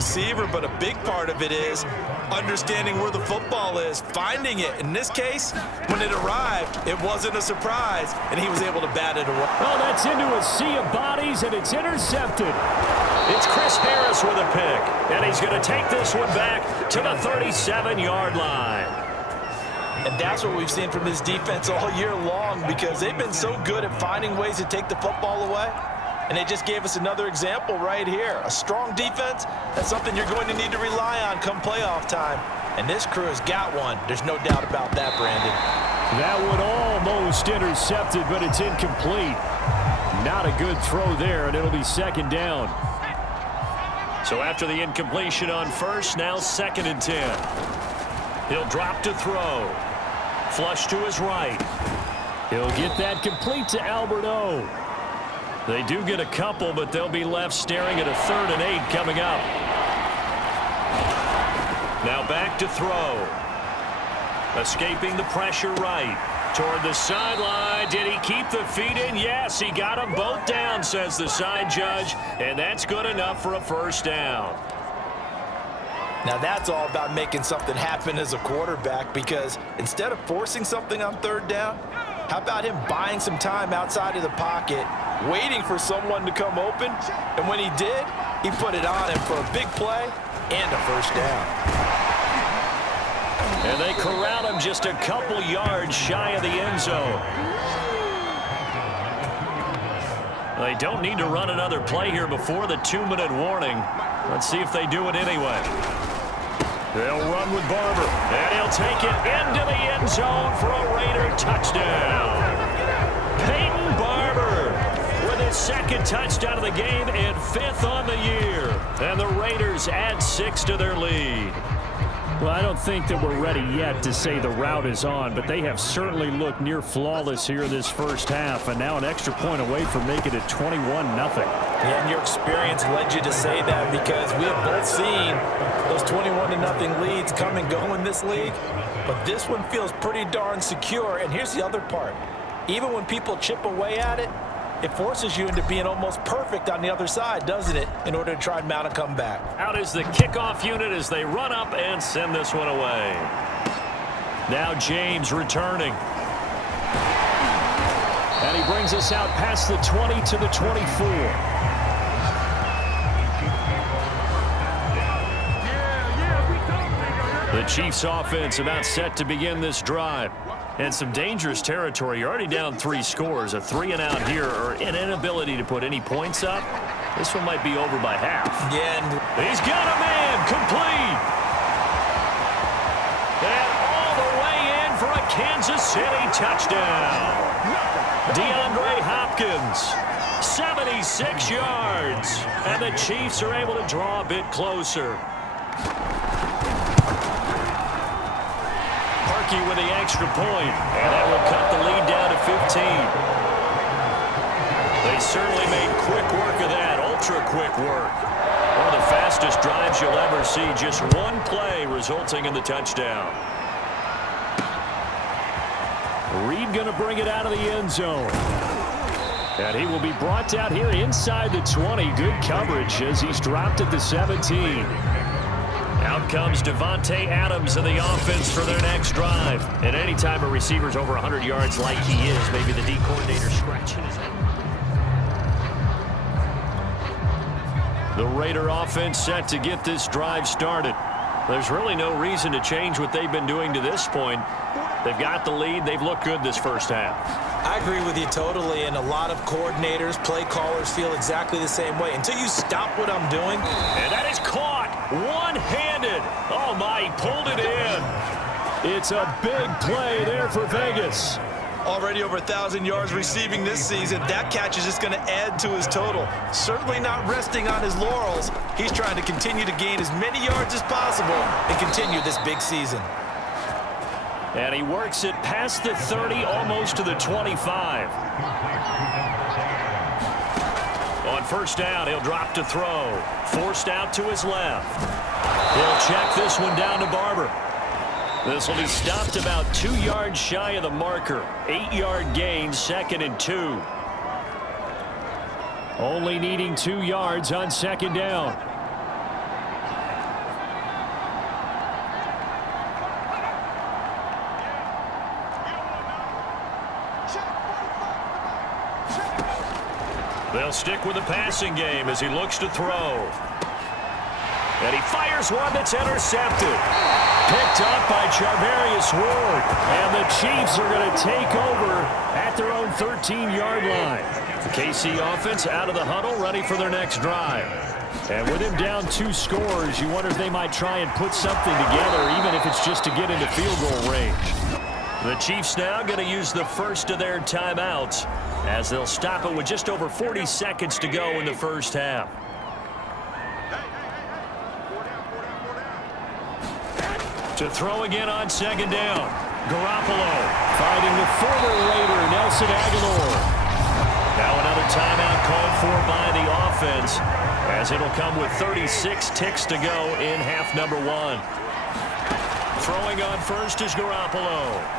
receiver, but a big part of it is understanding where the football is, finding it. In this case, when it arrived, it wasn't a surprise, and he was able to bat it away. Oh, that's into a sea of bodies, and it's intercepted. It's Chris Harris with a pick, and he's going to take this one back to the 37-yard line. And that's what we've seen from this defense all year long, because they've been so good at finding ways to take the football away. And they just gave us another example right here. A strong defense, that's something you're going to need to rely on come playoff time. And this crew has got one. There's no doubt about that, Brandon. That one almost intercepted, but it's incomplete. Not a good throw there, and it'll be second down. So after the incompletion on first, now 2nd and 10. He'll drop to throw. Flush to his right. He'll get that complete to Alberto. They do get a couple, but they'll be left staring at a 3rd and 8 coming up. Now back to throw. Escaping the pressure right. Toward the sideline. Did he keep the feet in? Yes, he got them both down, says the side judge. And that's good enough for a first down. Now that's all about making something happen as a quarterback, because instead of forcing something on 3rd down, how about him buying some time outside of the pocket, waiting for someone to come open, and when he did, he put it on him for a big play and a first down. And they corral him just a couple yards shy of the end zone. They don't need to run another play here before the 2-minute warning. Let's see if they do it anyway. They'll run with Barber, and he'll take it into the end zone for a Raider touchdown. Peyton Barber with his 2nd touchdown of the game and 5th on the year. And the Raiders add 6 to their lead. Well, I don't think that we're ready yet to say the route is on, but they have certainly looked near flawless here in this first half, and now an extra point away from making it 21-0. Yeah, and your experience led you to say that, because we have both seen those 21-0 leads come and go in this league, but this one feels pretty darn secure. And here's the other part. Even when people chip away at it, it forces you into being almost perfect on the other side, doesn't it, in order to try and mount a comeback. Out is the kickoff unit as they run up and send this one away. Now James returning. And he brings us out past the 20 to the 24. The Chiefs offense about set to begin this drive. And some dangerous territory. You're already down 3 scores. A 3-and-out here, or an inability to put any points up. This one might be over by half. Yeah, and he's got a man complete. And all the way in for a Kansas City touchdown. DeAndre Hopkins, 76 yards. And the Chiefs are able to draw a bit closer. With the extra point, and that will cut the lead down to 15. They certainly made quick work of that, ultra quick work. One of the fastest drives you'll ever see, just one play resulting in the touchdown. Reed going to bring it out of the end zone. And he will be brought out here inside the 20. Good coverage as he's dropped at the 17. Out comes Devontae Adams in the offense for their next drive. And anytime a receiver's over 100 yards like he is, maybe the D coordinator scratching his head. The Raider offense set to get this drive started. There's really no reason to change what they've been doing to this point. They've got the lead. They've looked good this first half. I agree with you totally, and a lot of coordinators, play callers feel exactly the same way. Until you stop what I'm doing. And that is caught one-handed. Oh, my, he pulled it in. It's a big play there for Vegas. Already over 1,000 yards receiving this season. That catch is just going to add to his total. Certainly not resting on his laurels. He's trying to continue to gain as many yards as possible and continue this big season. And he works it past the 30, almost to the 25. On first down, he'll drop to throw. Forced out to his left. He'll check this one down to Barber. This will be stopped about 2 yards shy of the marker. 8-yard gain, 2nd and 2. Only needing 2 yards on second down. They'll stick with the passing game as he looks to throw. And he fires one that's intercepted. Picked up by Charvarius Ward. And the Chiefs are going to take over at their own 13-yard line. The KC offense out of the huddle, ready for their next drive. And with him down 2 scores, you wonder if they might try and put something together, even if it's just to get into field goal range. The Chiefs now going to use the first of their timeouts as they'll stop it with just over 40 seconds to go in the first half. To throw again on second down. Garoppolo finding the former Raider, Nelson Aguilar. Now another timeout called for by the offense as it'll come with 36 ticks to go in half number 1. Throwing on first is Garoppolo.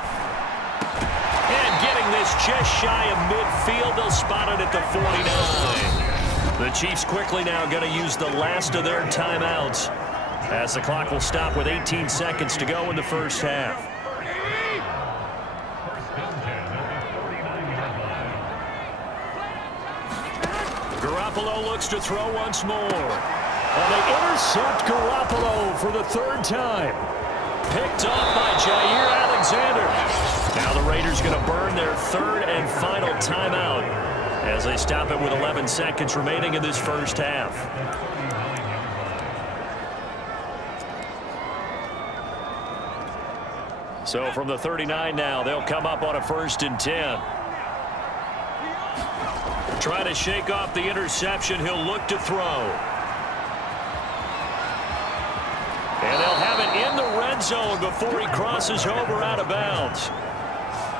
And getting this just shy of midfield. They'll spot it at the 49. The Chiefs quickly now going to use the last of their timeouts as the clock will stop with 18 seconds to go in the first half. Garoppolo looks to throw once more. And they intercept Garoppolo for the 3rd time. Picked off by Jair Alexander. Now the Raiders going to burn their 3rd and final timeout as they stop it with 11 seconds remaining in this first half. So from the 39 now, they'll come up on a 1st and 10. Trying to shake off the interception. He'll look to throw. And they'll have it in the red zone before he crosses over out of bounds.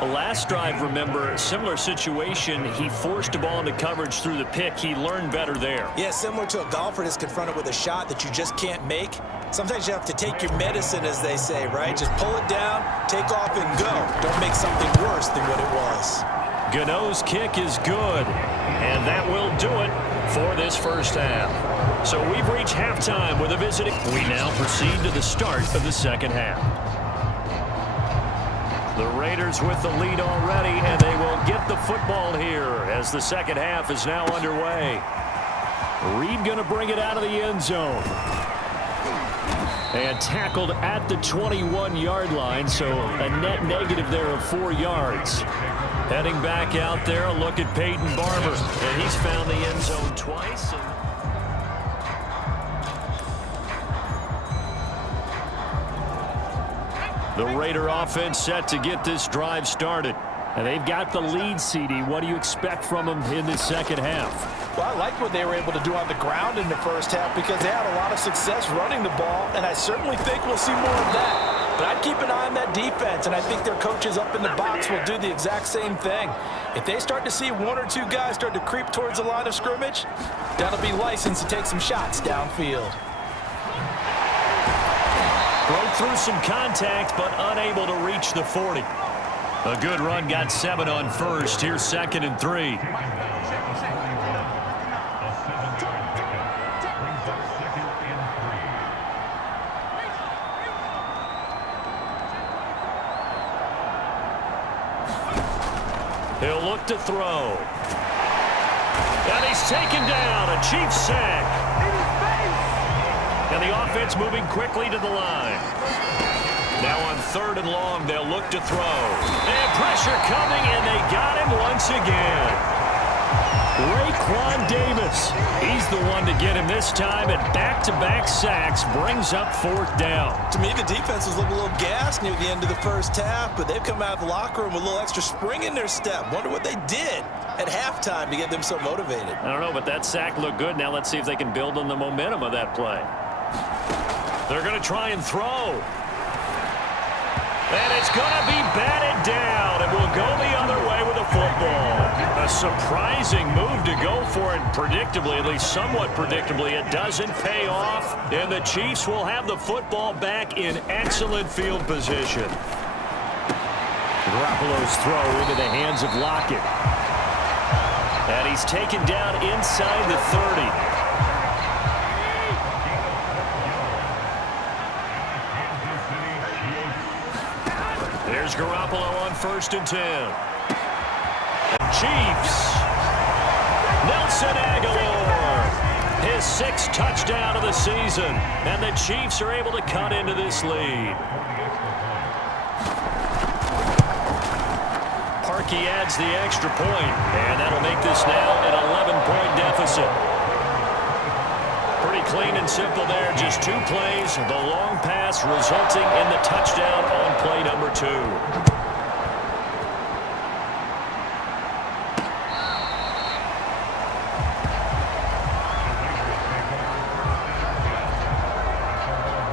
Last drive, remember, similar situation. He forced a ball into coverage through the pick. He learned better there. Yeah, similar to a golfer that's confronted with a shot that you just can't make. Sometimes you have to take your medicine, as they say, right? Just pull it down, take off, and go. Don't make something worse than what it was. Gano's kick is good, and that will do it for this first half. So we've reached halftime with a visiting. We now proceed to the start of the second half. The Raiders with the lead already, and they will get the football here as the second half is now underway. Reed going to bring it out of the end zone. And tackled at the 21-yard line, so a net negative there of 4 yards. Heading back out there, a look at Peyton Barber. And he's found the end zone twice. The Raider offense set to get this drive started. And they've got the lead, CD. What do you expect from them in the second half? Well, I like what they were able to do on the ground in the first half because they had a lot of success running the ball, and I certainly think we'll see more of that. But I'd keep an eye on that defense, and I think their coaches up in the box will do the exact same thing. If they start to see 1 or 2 guys start to creep towards the line of scrimmage, that'll be licensed to take some shots downfield. Broke through some contact, but unable to reach the 40. A good run, got 7 on first. Here's 2nd and 3. He'll look to throw. And he's taken down. A Chiefs sack. And the offense moving quickly to the line. Now on 3rd and long, they'll look to throw. And pressure coming, and they got him once again. Raekwon Davis. He's the one to get him this time, and back-to-back sacks brings up 4th down. To me, the defense was looking a little gassed near the end of the first half, but they've come out of the locker room with a little extra spring in their step. Wonder what they did at halftime to get them so motivated. I don't know, but that sack looked good. Now let's see if they can build on the momentum of that play. They're going to try and throw. And it's going to be batted down, and we'll go the other way with the football. A surprising move to go for it, predictably, at least somewhat predictably. It doesn't pay off, and the Chiefs will have the football back in excellent field position. Garoppolo's throw into the hands of Lockett. And he's taken down inside the 30. There's Garoppolo on 1st and 10. Chiefs Nelson Aguilar. His 6th touchdown of the season. And the Chiefs are able to cut into this lead. Parkey adds the extra point, and that'll make this now an 11-point deficit. Pretty clean and simple there, just 2 plays. The long pass resulting in the touchdown on play number 2.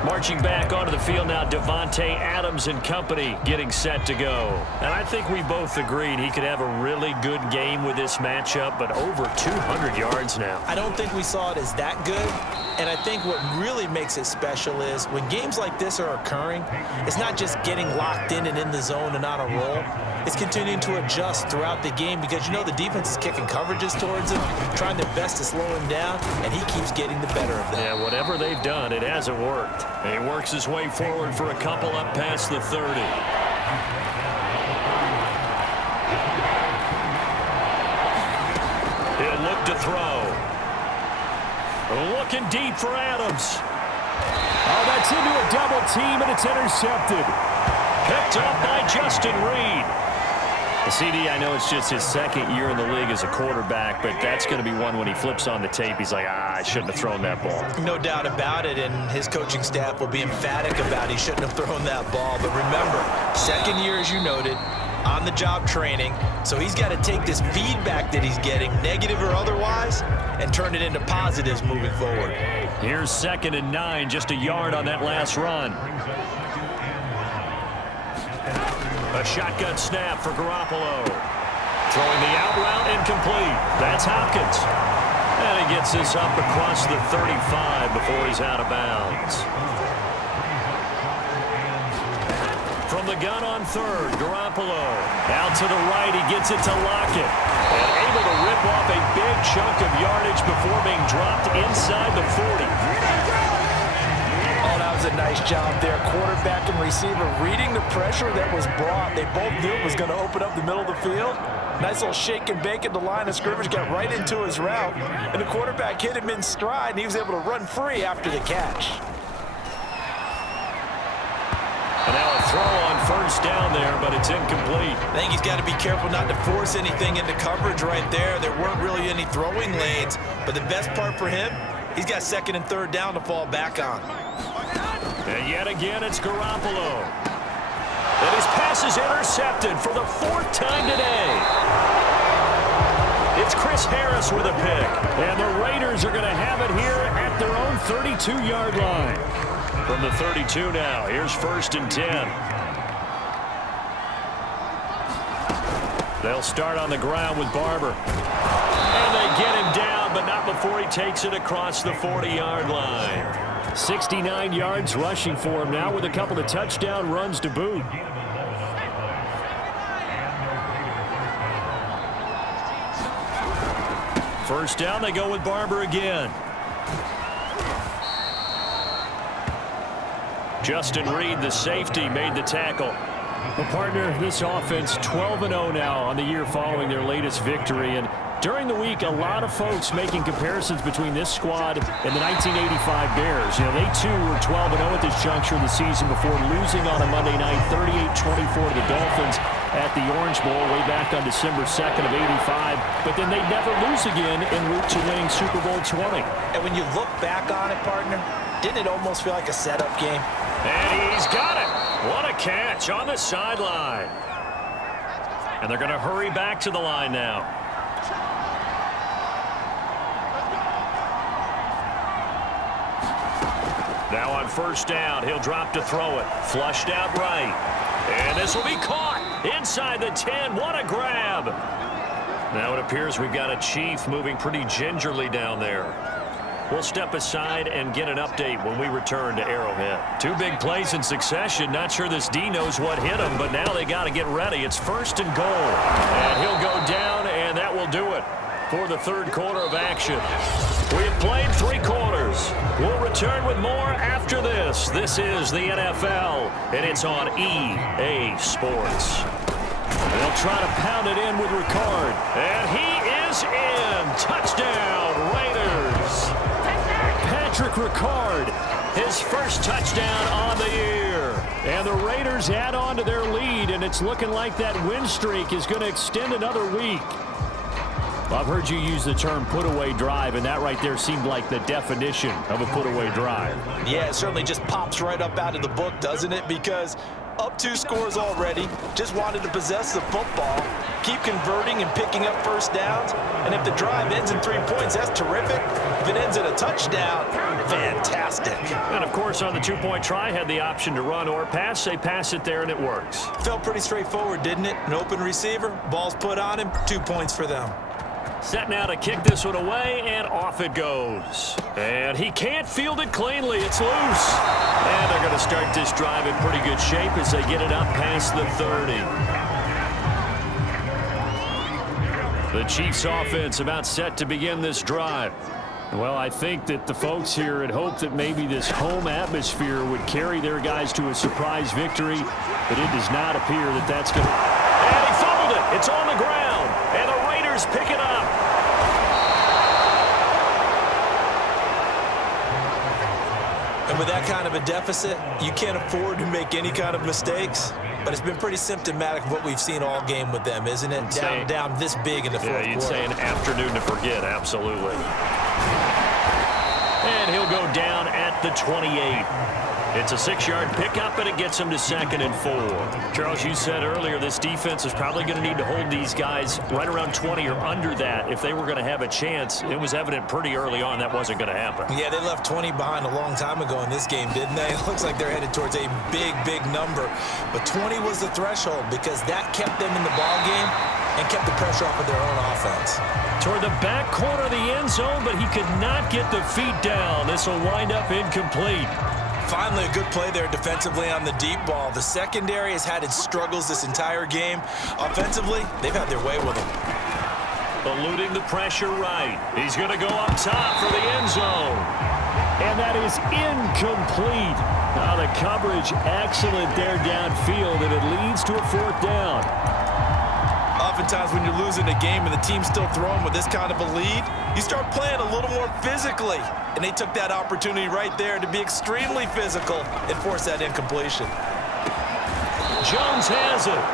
Marching back onto the field now, Devontae Adams and company getting set to go. And I think we both agreed he could have a really good game with this matchup, but over 200 yards now. I don't think we saw it as that good. And I think what really makes it special is when games like this are occurring, it's not just getting locked in and in the zone and on a roll. It's continuing to adjust throughout the game because, you know, the defense is kicking coverages towards him, trying their best to slow him down, and he keeps getting the better of them. Yeah, whatever they've done, it hasn't worked. He works his way forward for a couple up past the 30. He'll look to throw. Looking deep for Adams. Oh, that's into a double team, and it's intercepted. Picked up by Justin Reed. CD, I know it's just his 2nd year in the league as a quarterback, but that's going to be one when he flips on the tape, he's like, I shouldn't have thrown that ball. No doubt about it, and his coaching staff will be emphatic about he shouldn't have thrown that ball. But remember, 2nd year, as you noted, on-the-job training, so he's got to take this feedback that he's getting, negative or otherwise, and turn it into positives moving forward. Here's 2nd and 9, just a yard on that last run. A shotgun snap for Garoppolo. Throwing the out route incomplete. That's Hopkins. And he gets this up across the 35 before he's out of bounds. From the gun on 3rd, Garoppolo. Out to the right, he gets it to Lockett. And able to rip off a big chunk of yardage before being dropped inside the 40. Was a nice job there. Quarterback and receiver reading the pressure that was brought. They both knew it was going to open up the middle of the field. Nice little shake and bake at the line of scrimmage, got right into his route, and the quarterback hit him in stride, and he was able to run free after the catch. And now a throw on 1st down there, but it's incomplete. I think he's got to be careful not to force anything into coverage right there. There weren't really any throwing lanes, but the best part for him, he's got 2nd and 3rd down to fall back on. And yet again, it's Garoppolo. And his pass is intercepted for the 4th time today. It's Chris Harris with a pick. And the Raiders are going to have it here at their own 32-yard line. From the 32 now, here's 1st and 10. They'll start on the ground with Barber. And they get him down, but not before he takes it across the 40-yard line. 69 yards rushing for him now with a couple of touchdown runs to boot. First down, they go with Barber again. Justin Reed, the safety, made the tackle. Well, partner, this offense 12-0 now on the year following their latest victory. And during the week, a lot of folks making comparisons between this squad and the 1985 Bears. You know, they too were 12-0 at this juncture of the season before losing on a Monday night 38-24 to the Dolphins at the Orange Bowl way back on December 2nd of '85. But then they never lose again en route to winning Super Bowl 20. And when you look back on it, partner, didn't it almost feel like a setup game? And he's got it. What a catch on the sideline. And they're going to hurry back to the line now. Now on 1st down, he'll drop to throw it. Flushed out right. And this will be caught inside the 10. What a grab. Now it appears we've got a Chief moving pretty gingerly down there. We'll step aside and get an update when we return to Arrowhead. 2 big plays in succession. Not sure this D knows what hit him, but now they got to get ready. It's 1st and goal. And he'll go down, and that will do it for the 3rd quarter of action. We have played 3 quarters. We'll return with more after this. This is the NFL, and it's on EA Sports. They'll try to pound it in with Ricard. And he is is in. Touchdown, Raiders. Patrick Ricard, his first touchdown on the year. And the Raiders add on to their lead, and it's looking like that win streak is going to extend another week. I've heard you use the term put-away drive, and that right there seemed like the definition of a put-away drive. Yeah, it certainly just pops right up out of the book, doesn't it? Because up 2 scores already, just wanted to possess the football, keep converting and picking up first downs, and if the drive ends in 3 points, that's terrific. If it ends in a touchdown, fantastic. And, of course, on the 2-point try, had the option to run or pass. They pass it there, and it works. Felt pretty straightforward, didn't it? An open receiver, ball's put on him, 2 points for them. Set now to kick this one away, and off it goes. And he can't field it cleanly. It's loose. And they're going to start this drive in pretty good shape as they get it up past the 30. The Chiefs offense about set to begin this drive. Well, I think that the folks here had hoped that maybe this home atmosphere would carry their guys to a surprise victory, but it does not appear that that's going to... And he fumbled it. It's on the ground. And the Raiders pick it up. And with that kind of a deficit, you can't afford to make any kind of mistakes. But it's been pretty symptomatic of what we've seen all game with them, isn't it? Down this big in the fourth quarter. Yeah, you'd say an afternoon to forget, absolutely. And he'll go down at the 28. It's a 6-yard pickup, and it gets him to 2nd and 4. Charles, you said earlier this defense is probably going to need to hold these guys right around 20 or under that if they were going to have a chance. It was evident pretty early on that wasn't going to happen. Yeah, they left 20 behind a long time ago in this game, didn't they? It looks like they're headed towards a big, big number. But 20 was the threshold because that kept them in the ball game and kept the pressure off of their own offense. Toward the back corner of the end zone, but he could not get the feet down. This will wind up incomplete. Finally, a good play there defensively on the deep ball. The secondary has had its struggles this entire game. Offensively, they've had their way with them. Eluding the pressure right. He's going to go up top for the end zone. And that is incomplete. Now the coverage excellent there downfield, and it leads to a 4th down. Oftentimes when you're losing a game and the team's still throwing with this kind of a lead, you start playing a little more physically. And they took that opportunity right there to be extremely physical and force that incompletion. Jones has it.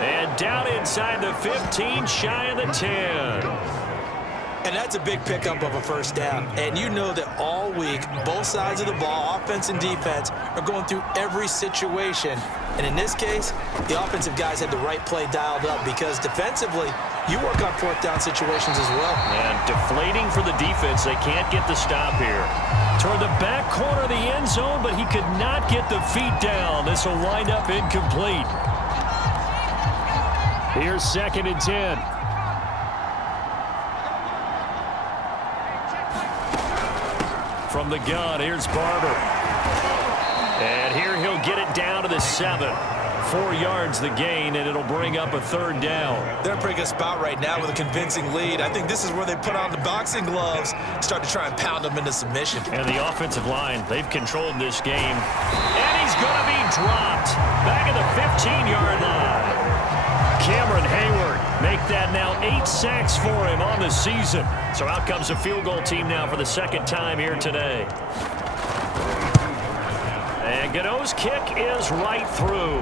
And down inside the 15, shy of the 10. And that's a big pickup of a first down. And you know that all week, both sides of the ball, offense and defense, are going through every situation. And in this case, the offensive guys had the right play dialed up because defensively, you work on 4th down situations as well. And deflating for the defense. They can't get the stop here. Toward the back corner of the end zone, but he could not get the feet down. This will wind up incomplete. Here's 2nd and 10. From the gun, here's Barber. And here he'll get it down to the 7. 4 yards the gain, and it'll bring up a 3rd down. They're in a pretty good spot right now with a convincing lead. I think this is where they put on the boxing gloves, start to try and pound them into submission. And the offensive line, they've controlled this game. And he's going to be dropped back at the 15-yard line. Cameron Hayward make that now 8 sacks for him on the season. So out comes the field goal team now for the 2nd time here today. And Gano's kick is right through.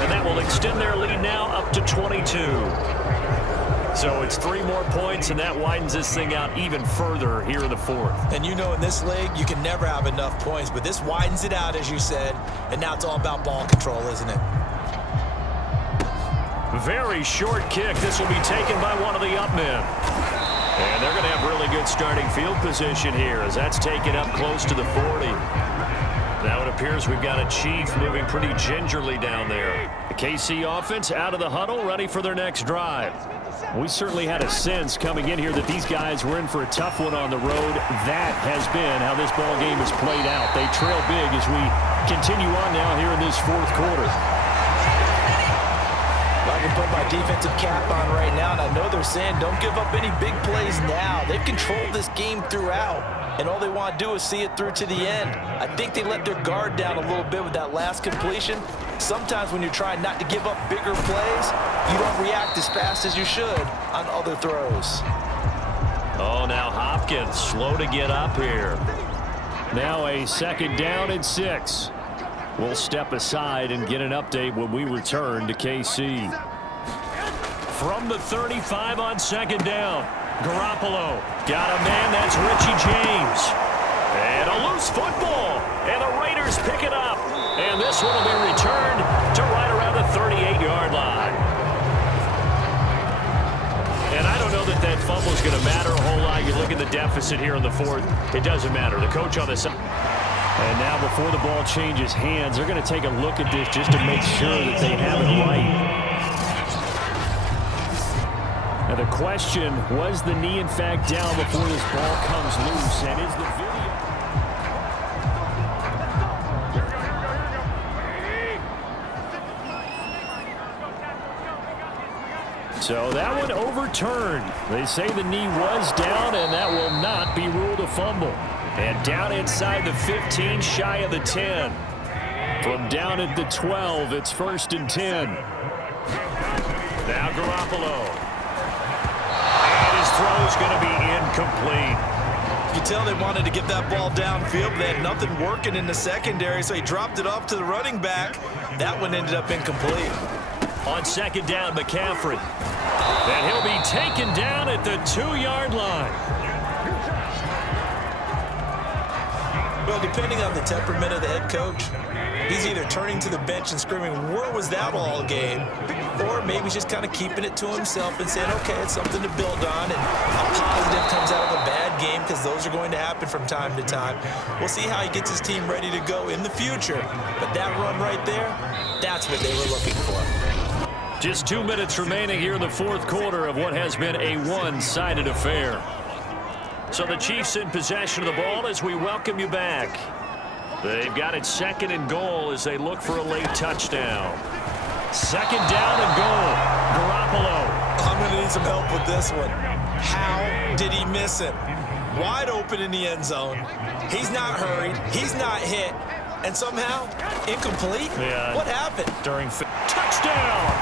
And that will extend their lead now up to 22. So it's 3 more points, and that widens this thing out even further here in the 4th. And you know in this league, you can never have enough points, but this widens it out, as you said, and now it's all about ball control, isn't it? Very short kick. This will be taken by one of the up men. And they're going to have really good starting field position here as that's taken up close to the 40. Now it appears we've got a Chief moving pretty gingerly down there. The KC offense out of the huddle, ready for their next drive. We certainly had a sense coming in here that these guys were in for a tough one on the road. That has been how this ball game has played out. They trail big as we continue on now here in this 4th quarter. I can put my defensive cap on right now, and I know they're saying don't give up any big plays now. They've controlled this game throughout. and all they want to do is see it through to the end. I think they let their guard down a little bit with that last completion. Sometimes when you're trying not to give up bigger plays, you don't react as fast as you should on other throws. Oh, now Hopkins slow to get up here. Now a 2nd down and 6. We'll step aside and get an update when we return to KC. From the 35 on 2nd down. Garoppolo got a man, that's Richie James. And a loose football. And the Raiders pick it up. And this one will be returned to right around the 38-yard line. And I don't know that that fumble is going to matter a whole lot. You look at the deficit here in the 4th. It doesn't matter. The coach on the side. And now before the ball changes hands, they're going to take a look at this just to make sure that they have it right. Now the question, was the knee in fact down before this ball comes loose? And is the video... So that one overturned. They say the knee was down, and that will not be ruled a fumble. And down inside the 15, shy of the 10. From down at the 12, it's 1st and 10. Now Garoppolo. And his throw is going to be incomplete. You tell they wanted to get that ball downfield, but they had nothing working in the secondary, so he dropped it off to the running back. That one ended up incomplete. On 2nd down, McCaffrey. And he'll be taken down at the 2-yard line. Well, depending on the temperament of the head coach, he's either turning to the bench and screaming, "Where was that all game?" Or maybe he's just kind of keeping it to himself and saying, okay, it's something to build on, and a positive comes out of a bad game, because those are going to happen from time to time. We'll see how he gets his team ready to go in the future. But that run right there, that's what they were looking for. Just 2 minutes remaining here in the 4th quarter of what has been a one-sided affair. So the Chiefs in possession of the ball as we welcome you back. They've got it 2nd and goal as they look for a late touchdown. 2nd down and goal. Garoppolo. I'm going to need some help with this one. How did he miss it? Wide open in the end zone. He's not hurried. He's not hit. And somehow, incomplete? Yeah. What happened? During touchdown.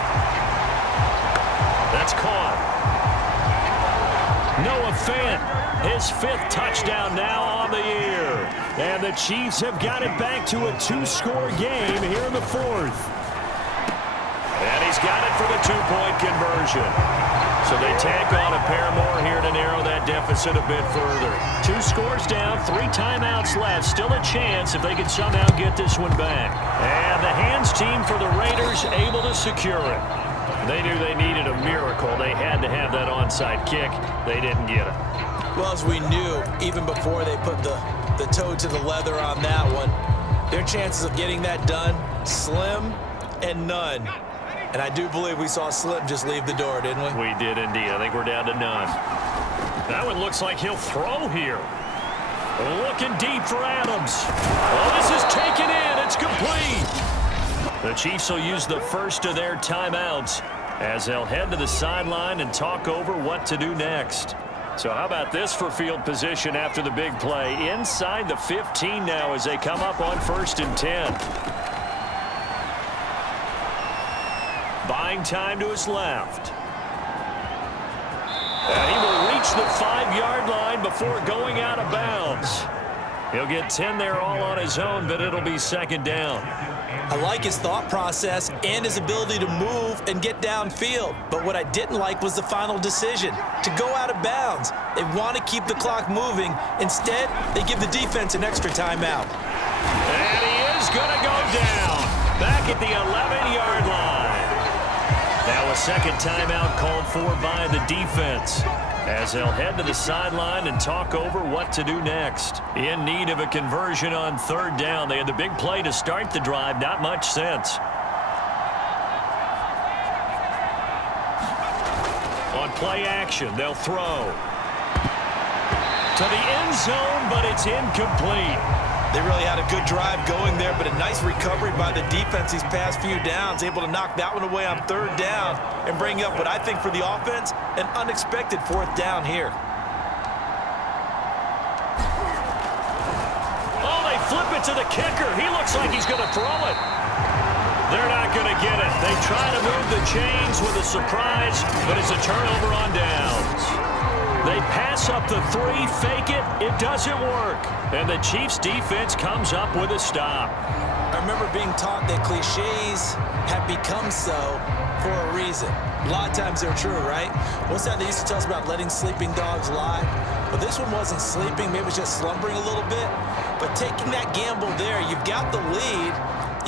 That's caught. Noah Fant, his 5th touchdown now on the year. And the Chiefs have got it back to a 2-score game here in the 4th. And he's got it for the 2-point conversion. So they tack on a pair more here to narrow that deficit a bit further. 2 scores down, 3 timeouts left. Still a chance if they can somehow get this one back. And the hands team for the Raiders able to secure it. They knew they needed a miracle. They had to have that onside kick. They didn't get it. Well, as we knew, even before they put the toe to the leather on that one, their chances of getting that done, slim and none. And I do believe we saw Slim just leave the door, didn't we? We did indeed. I think we're down to none. That one looks like he'll throw here. Looking deep for Adams. Oh, this is taken in. It's complete. The Chiefs will use the first of their timeouts as they'll head to the sideline and talk over what to do next. So how about this for field position after the big play? Inside the 15 now as they come up on 1st and 10. Buying time to his left. And he will reach the 5-yard line before going out of bounds. He'll get 10 there all on his own, but it'll be 2nd down. I like his thought process and his ability to move and get downfield. But what I didn't like was the final decision, to go out of bounds. They want to keep the clock moving. Instead, they give the defense an extra timeout. And he is going to go down. Back at the 11-yard line. Now a 2nd timeout called for by the defense as they'll head to the sideline and talk over what to do next. In need of a conversion on 3rd down. They had the big play to start the drive. Not much sense. On play action, they'll throw to the end zone, but it's incomplete. They really had a good drive going there, but a nice recovery by the defense these past few downs, able to knock that one away on 3rd down and bring up what I think for the offense, an unexpected 4th down here. flip it to the kicker. He looks like he's going to throw it. They're not going to get it. They try to move the chains with a surprise, but it's a turnover on downs. They pass up the 3, fake it. It doesn't work. And the Chiefs defense comes up with a stop. I remember being taught that cliches have become so for a reason. A lot of times they're true, right? What's that they used to tell us about letting sleeping dogs lie? But this one wasn't sleeping. Maybe it was just slumbering a little bit. But taking that gamble there, you've got the lead.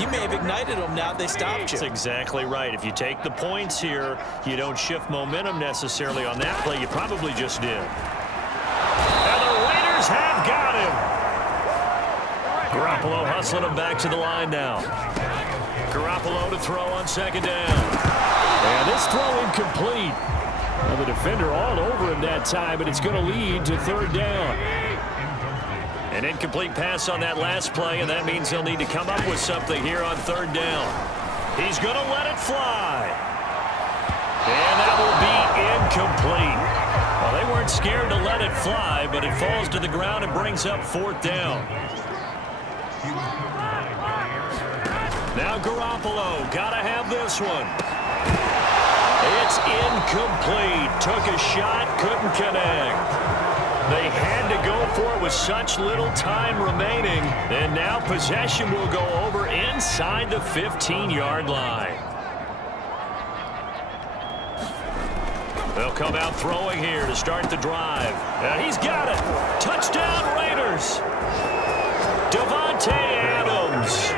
You may have ignited them now. They stopped you. That's exactly right. If you take the points here, you don't shift momentum necessarily on that play. You probably just did. And the Raiders have got him. Garoppolo hustling him back to the line now. Garoppolo to throw on second down. And this throw incomplete. Now the defender all over him that time, but it's going to lead to third down. An incomplete pass on that last play, and that means they'll need to come up with something here on third down. He's going to let it fly. And that will be incomplete. Well, they weren't scared to let it fly, but it falls to the ground and brings up fourth down. Now Garoppolo, got to have this one. It's incomplete. Took a shot, couldn't connect. They had to go for it with such little time remaining, and now possession will go over inside the 15-yard line. They'll come out throwing here to start the drive. And he's got it. Touchdown, Raiders. Davante Adams,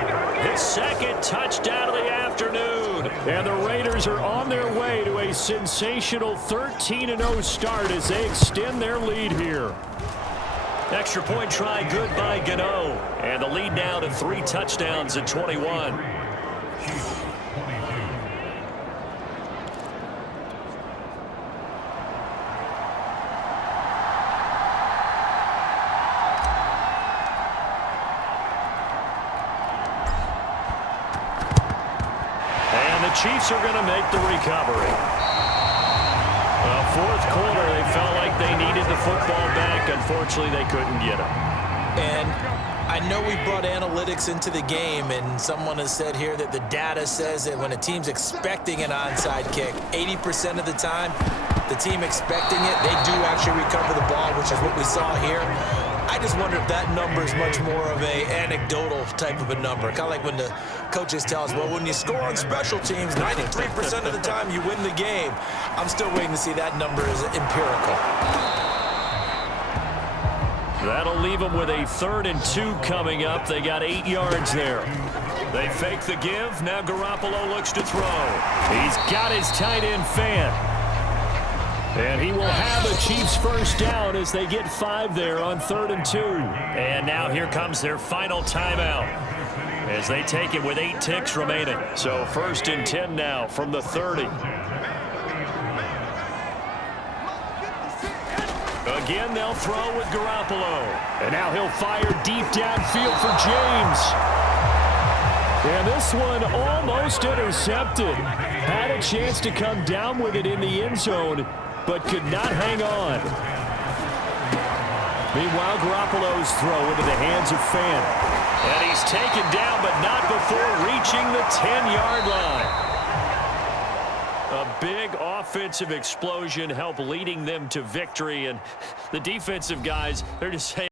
his second touchdown of the afternoon. And the Raiders are on their way to a sensational 13-0 start as they extend their lead here. Extra point try good by Gano. And the lead now to 3 touchdowns at 21. Chiefs are going to make the recovery. Well, fourth quarter, they felt like they needed the football back. Unfortunately, they couldn't get it. And I know we brought analytics into the game, and someone has said here that the data says that when a team's expecting an onside kick, 80% of the time, the team expecting it, they do actually recover the ball, which is what we saw here. I just wonder if that number is much more of a anecdotal type of a number. Kind of like when the coaches tell us, well, when you score on special teams, 93% of the time you win the game. I'm still waiting to see that number as empirical. That'll leave them with a 3rd and 2 coming up. They got 8 yards there. They fake the give. Now Garoppolo looks to throw. He's got his tight end fan. And he will have a Chiefs first down as they get 5 there on 3rd and 2. And now here comes their final timeout as they take it with 8 ticks remaining. So 1st and 10 now from the 30. Again, they'll throw with Garoppolo. And now he'll fire deep downfield for James. And this one almost intercepted. Had a chance to come down with it in the end zone, but could not hang on. Meanwhile, Garoppolo's throw into the hands of Fan. And he's taken down, but not before reaching the 10-yard line. A big offensive explosion helped leading them to victory, and the defensive guys, they're just saying